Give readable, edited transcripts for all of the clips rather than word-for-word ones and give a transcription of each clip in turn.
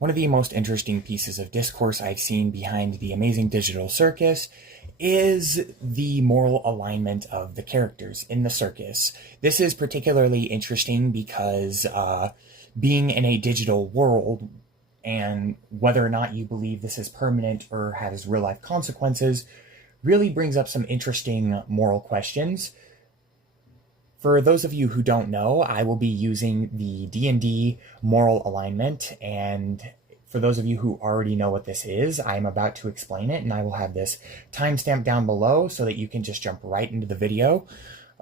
One of the most interesting pieces of discourse I've seen behind the amazing digital circus is the moral alignment of the characters in the circus. This is particularly interesting because being in a digital world, and whether or not you believe this is permanent or has real life consequences, really brings up some interesting moral questions. For those of you who don't know, I will be using the D&D moral alignment, and for those of you who already know what this is, I'm about to explain it, and I will have this timestamp down below so that you can just jump right into the video.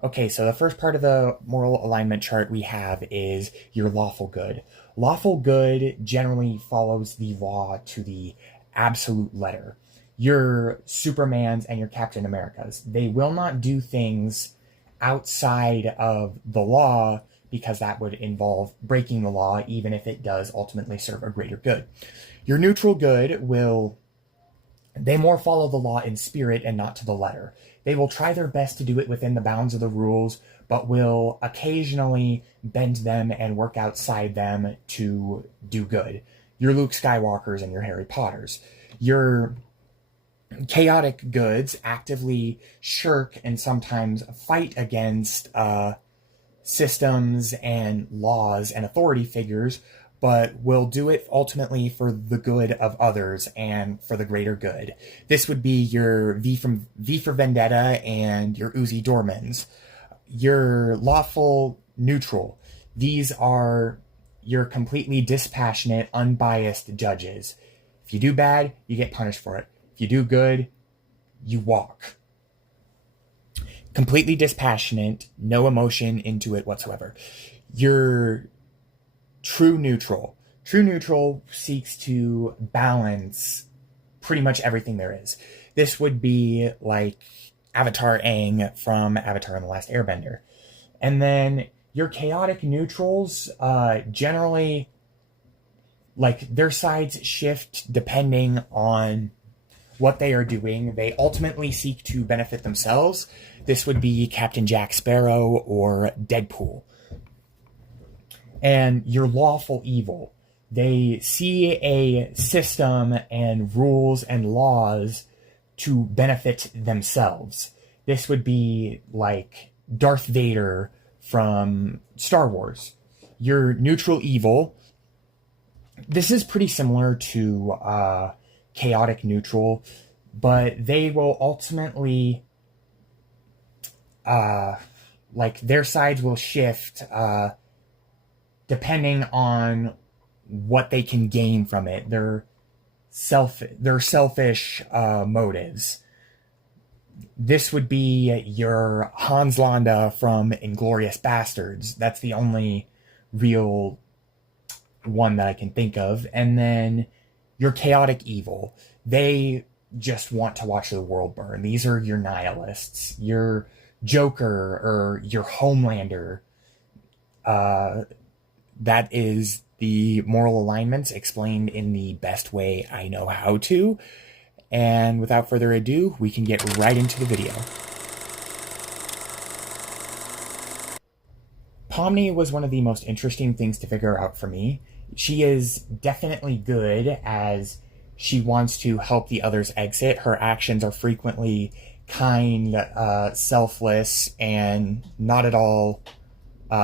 Okay, so the first part of the moral alignment chart we have is your lawful good. Lawful good generally follows the law to the absolute letter. Your Supermans and your Captain Americas, they will not do things outside of the law because that would involve breaking the law, even if it does ultimately serve a greater good. Your neutral good they more follow the law in spirit and not to the letter. They will try their best to do it within the bounds of the rules, but will occasionally bend them and work outside them to do good. Your Luke Skywalkers and your Harry Potters. Your chaotic goods actively shirk and sometimes fight against systems and laws and authority figures, but will do it ultimately for the good of others and for the greater good. This would be your V for Vendetta and your Uzi Dormans. Your lawful neutral. These are your completely dispassionate, unbiased judges. If you do bad, you get punished for it. If you do good, you walk. Completely dispassionate, no emotion into it whatsoever. Your true neutral. True neutral seeks to balance pretty much everything there is. This would be like Avatar Aang from Avatar and the Last Airbender. And then your chaotic neutrals, generally, like, their sides shift depending on what they are doing. They ultimately seek to benefit themselves. This would be Captain Jack Sparrow or Deadpool. And your lawful evil. They see a system and rules and laws to benefit themselves. This would be like Darth Vader from Star Wars. Your neutral evil. This is pretty similar to chaotic neutral, but they will ultimately like their sides will shift depending on what they can gain from it. Their selfish motives. This would be your Hans Landa from Inglourious Bastards. That's the only real one that I can think of. And then your chaotic evil. They just want to watch the world burn. These are your nihilists. Your Joker or your Homelander. That is the moral alignments explained in the best way I know how to. And without further ado, we can get right into the video. Pomni was one of the most interesting things to figure out for me. She is definitely good as she wants to help the others exit. Her actions are frequently kind, selfless, and not at all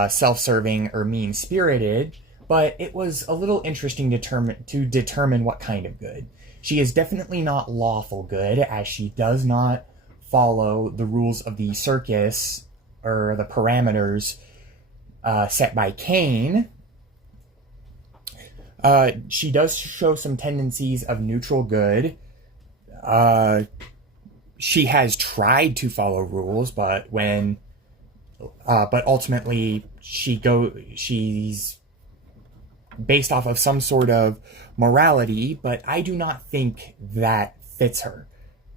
self-serving or mean-spirited, but it was a little interesting to determine what kind of good. She is definitely not lawful good, as she does not follow the rules of the circus or the parameters set by Caine. She does show some tendencies of neutral good. She has tried to follow rules, but ultimately she's based off of some sort of morality, but I do not think that fits her,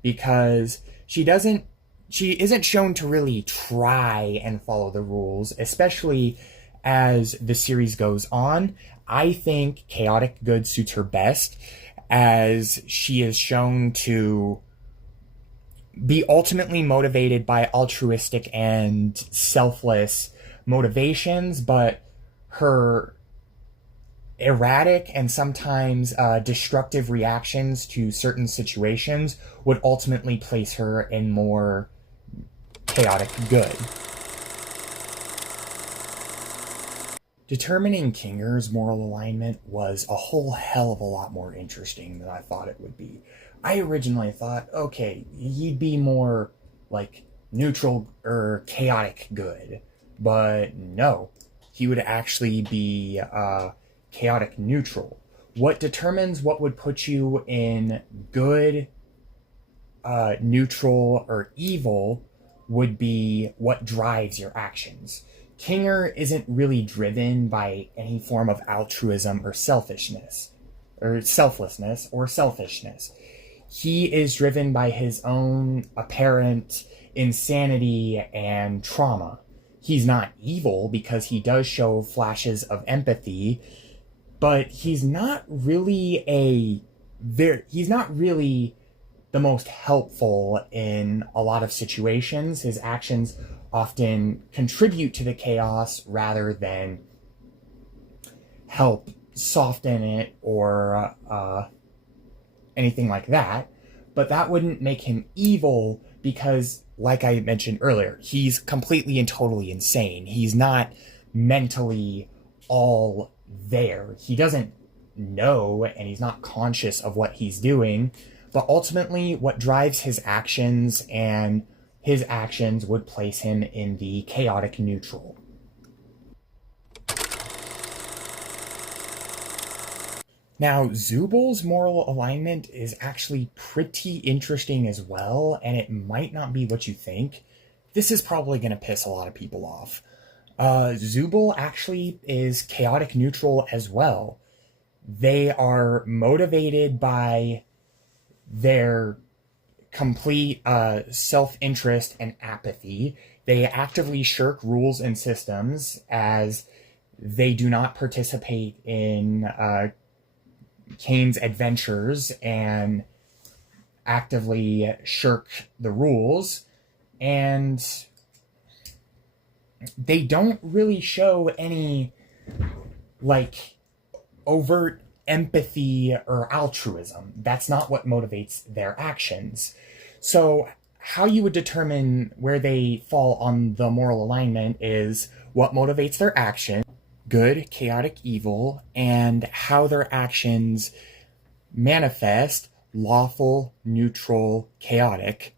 because she isn't shown to really try and follow the rules, especially as the series goes on. I think chaotic good suits her best, as she is shown to be ultimately motivated by altruistic and selfless motivations, but her erratic and sometimes destructive reactions to certain situations would ultimately place her in more chaotic good. Determining Kinger's moral alignment was a whole hell of a lot more interesting than I thought it would be. I originally thought, okay, he'd be more like neutral or chaotic good, but no, he would actually be chaotic neutral. What determines what would put you in good, neutral, or evil would be what drives your actions. Kinger isn't really driven by any form of altruism or selfishness, or selflessness or selfishness. He is driven by his own apparent insanity and trauma. He's not evil because he does show flashes of empathy, but he's not really the most helpful in a lot of situations. His actions often contribute to the chaos rather than help soften it or anything like that. But that wouldn't make him evil because, like I mentioned earlier, he's completely and totally insane. He's not mentally all there. He doesn't know and he's not conscious of what he's doing. But ultimately, what drives his actions and his actions would place him in the chaotic neutral. Now, Zooble's moral alignment is actually pretty interesting as well, and it might not be what you think. This is probably going to piss a lot of people off. Zooble actually is chaotic neutral as well. They are motivated by their complete self-interest and apathy. They actively shirk rules and systems as they do not participate in Caine's adventures and actively shirk the rules. And they don't really show any, like, overt empathy or altruism. That's not what motivates their actions. So how you would determine where they fall on the moral alignment is what motivates their action, good, chaotic, evil, and how their actions manifest, lawful, neutral, chaotic.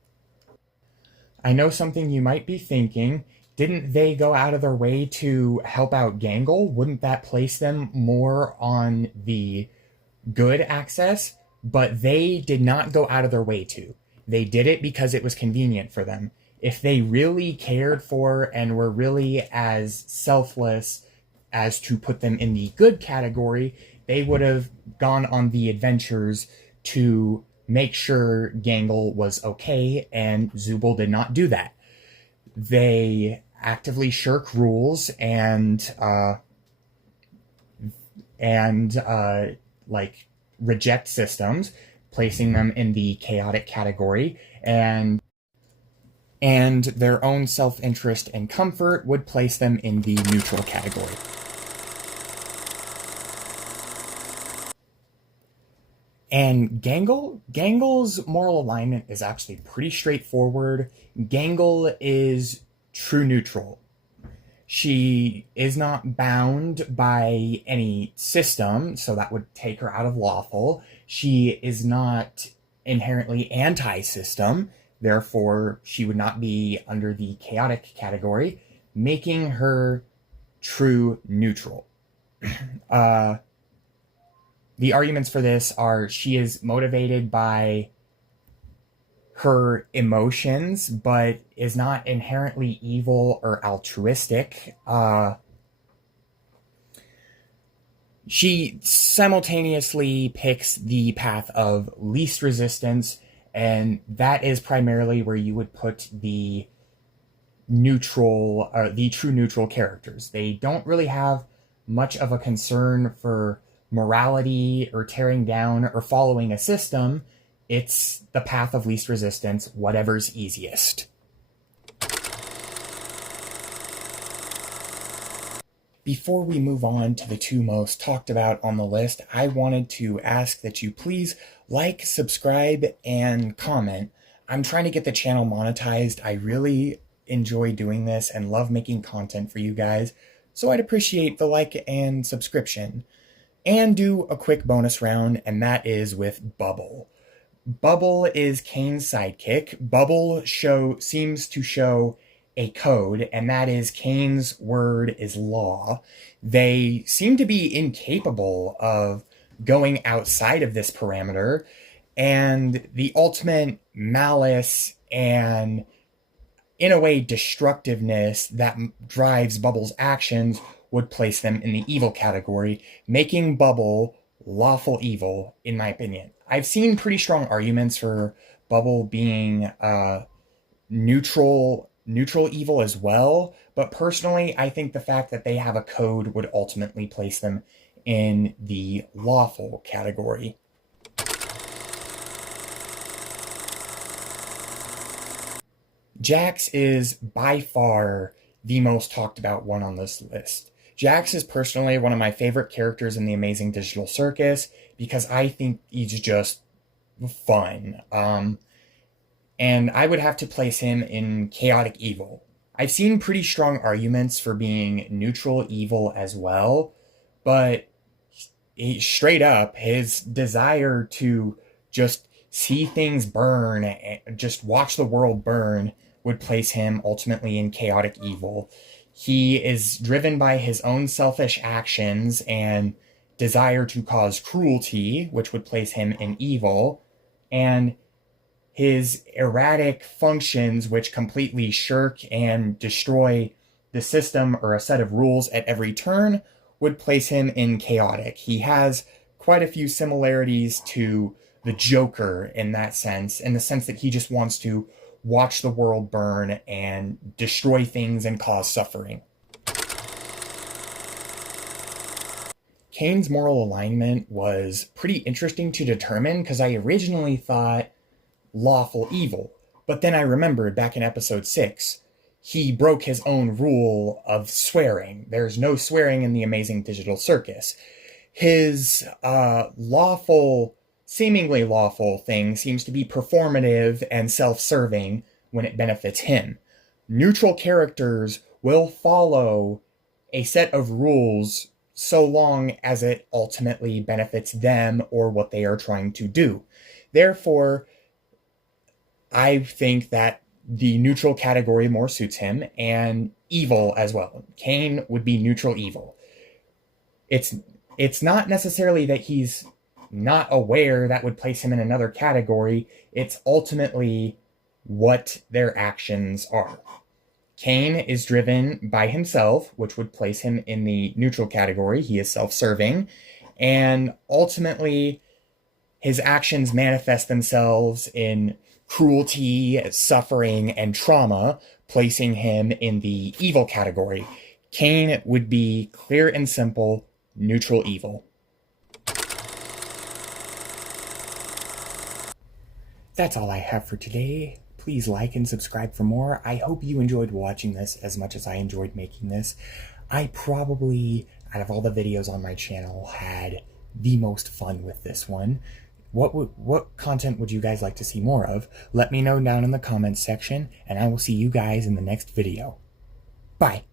I know something you might be thinking, didn't they go out of their way to help out Gangle? Wouldn't that place them more on the good axis? But they did not go out of their way to. They did it because it was convenient for them. If they really cared for and were really as selfless as to put them in the good category, they would have gone on the adventures to make sure Gangle was okay, and Zooble did not do that. They actively shirk rules and like reject systems, placing them in the chaotic category, and their own self-interest and comfort would place them in the neutral category. And Gangle's moral alignment is actually pretty straightforward. Gangle is true neutral. She is not bound by any system, so that would take her out of lawful. She is not inherently anti-system, therefore she would not be under the chaotic category, making her true neutral. The arguments for this are she is motivated by her emotions, but is not inherently evil or altruistic. She simultaneously picks the path of least resistance, and that is primarily where you would put the neutral, the true neutral characters. They don't really have much of a concern for morality or tearing down or following a system. It's the path of least resistance, whatever's easiest. Before we move on to the two most talked about on the list, I wanted to ask that you please like, subscribe, and comment. I'm trying to get the channel monetized. I really enjoy doing this and love making content for you guys, so I'd appreciate the like and subscription. And do a quick bonus round, and that is with Bubble. Bubble is Caine's sidekick. Bubble seems to show a code, and that is Caine's word is law. They seem to be incapable of going outside of this parameter, and the ultimate malice and, in a way, destructiveness that drives Bubble's actions would place them in the evil category, making Bubble lawful evil, in my opinion. I've seen pretty strong arguments for Bubble being neutral evil as well, but personally, I think the fact that they have a code would ultimately place them in the lawful category. Jax is by far the most talked about one on this list. Jax is personally one of my favorite characters in the Amazing Digital Circus because I think he's just fun. And I would have to place him in chaotic evil. I've seen pretty strong arguments for being neutral evil as well, but straight up, his desire to just see things burn, and just watch the world burn, would place him ultimately in chaotic evil. He is driven by his own selfish actions and desire to cause cruelty, which would place him in evil, and his erratic functions, which completely shirk and destroy the system or a set of rules at every turn, would place him in chaotic. He has quite a few similarities to the Joker in that sense, in the sense that he just wants to watch the world burn and destroy things and cause suffering. Caine's moral alignment was pretty interesting to determine because I originally thought lawful evil, but then I remembered back in episode 6, he broke his own rule of swearing. There's no swearing in the Amazing Digital Circus. His seemingly lawful thing seems to be performative and self-serving when it benefits him. Neutral characters will follow a set of rules so long as it ultimately benefits them or what they are trying to do. Therefore, I think that the neutral category more suits him, and evil as well. Caine would be neutral evil. It's not necessarily that he's not aware that would place him in another category. It's ultimately what their actions are. Caine is driven by himself, which would place him in the neutral category. He is self-serving, and ultimately his actions manifest themselves in cruelty, suffering, and trauma, placing him in the evil category. Caine would be clear and simple, neutral evil. That's all I have for today. Please like and subscribe for more. I hope you enjoyed watching this as much as I enjoyed making this. I probably, out of all the videos on my channel, had the most fun with this one. What content would you guys like to see more of? Let me know down in the comments section, and I will see you guys in the next video. Bye!